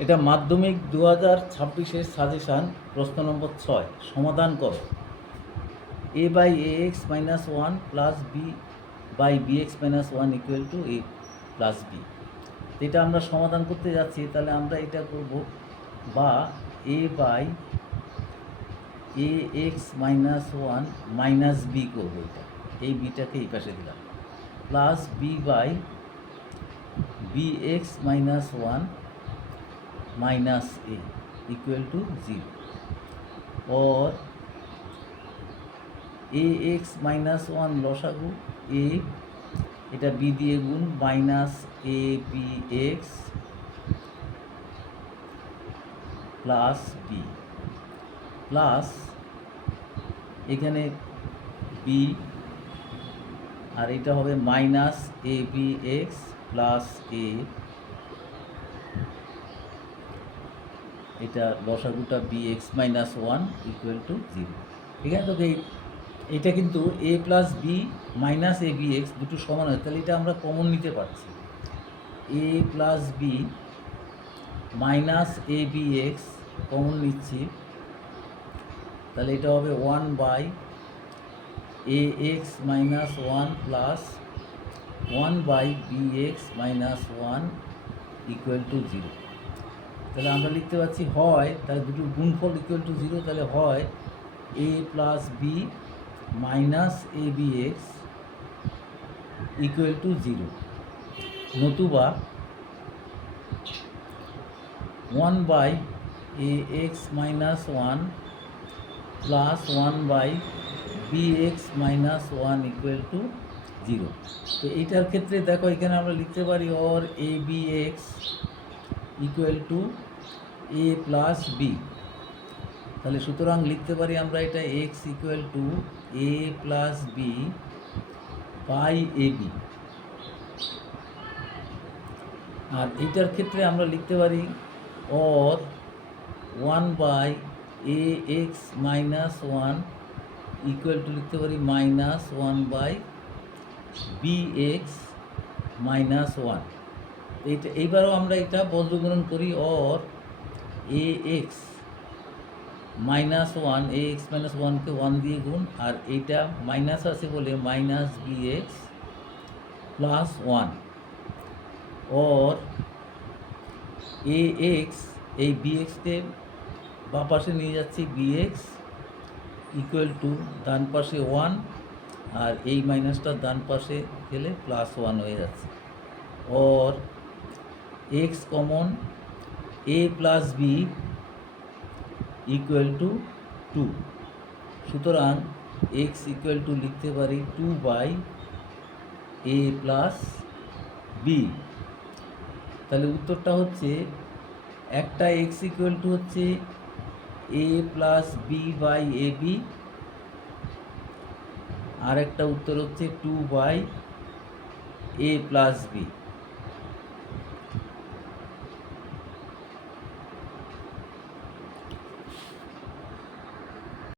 এটা মাধ্যমিক দু হাজার ছাব্বিশের সাজেশান প্রশ্ন নম্বর ছয়, সমাধান করো। A by a x minus one plus b by b x minus one equal to a plus b এটা আমরা সমাধান করতে যাচ্ছি, তাহলে আমরা এটা করব। বা a by a x minus one minus b করব এটা। এই বিটাকে এই পাশে দিলাম। Plus b by b x minus one minus a equal to 0 or ax minus 1 লসাগু, a, এটা b দিয়ে গুণ minus a b x plus b plus এখানে বি আর এটা হবে minus a b x plus a এটা লসাগুটা b x minus one equal to zero ঠিক আছে? তো এটা কিন্তু a plus b minus a b x দুটো সমান হয়। তাহলে এটা আমরা কমন নিতে পারছি। A plus b minus a b x common নিচ্ছি। তাহলে এটা হবে one by a x minus one plus one by b x minus one equal to zero তাহলে আমরা লিখতে পাচ্ছি হয়, তাহলে দুটো গুণফল ইকুয়াল টু জিরো তাহলে হয় a plus b minus a b x equal to zero নতুবা one by a x minus one plus one by b x minus one equal to zero তো এইটার ক্ষেত্রে দেখো এখানে আমরা লিখতে পারি or a b x equal to a plus b তাহলে সুতরাং লিখতে পারি আমরা এটা x equal to a plus b by a b আর এইটার ক্ষেত্রে আমরা লিখতে পারি or one by a x minus one equal to লিখতে পারি minus one by b x minus one এইটা, এইবারও আমরা এটা বজ্রগ্রহণ করি or a x minus one a x minus ওয়ানকে ওয়ান দিয়ে গুণ, আর এইটা মাইনাস আছে বলে minus b x plus one or a x এই বি এক্সকে বা পাশে নিয়ে যাচ্ছি বি এক্স ইকুয়াল টু ডান পাশে ওয়ান আর এই মাইনাসটা ডান পাশে গেলে প্লাস ওয়ান হয়ে যাচ্ছে or x common a plus b equal to two সুতরাং এক্স ইকুয়াল টু লিখতে পারি two by a plus b তাহলে উত্তরটা হচ্ছে একটা এক্স ইকুয়াল টু হচ্ছে a plus b by a b আর একটা উত্তর হচ্ছে two by a plus b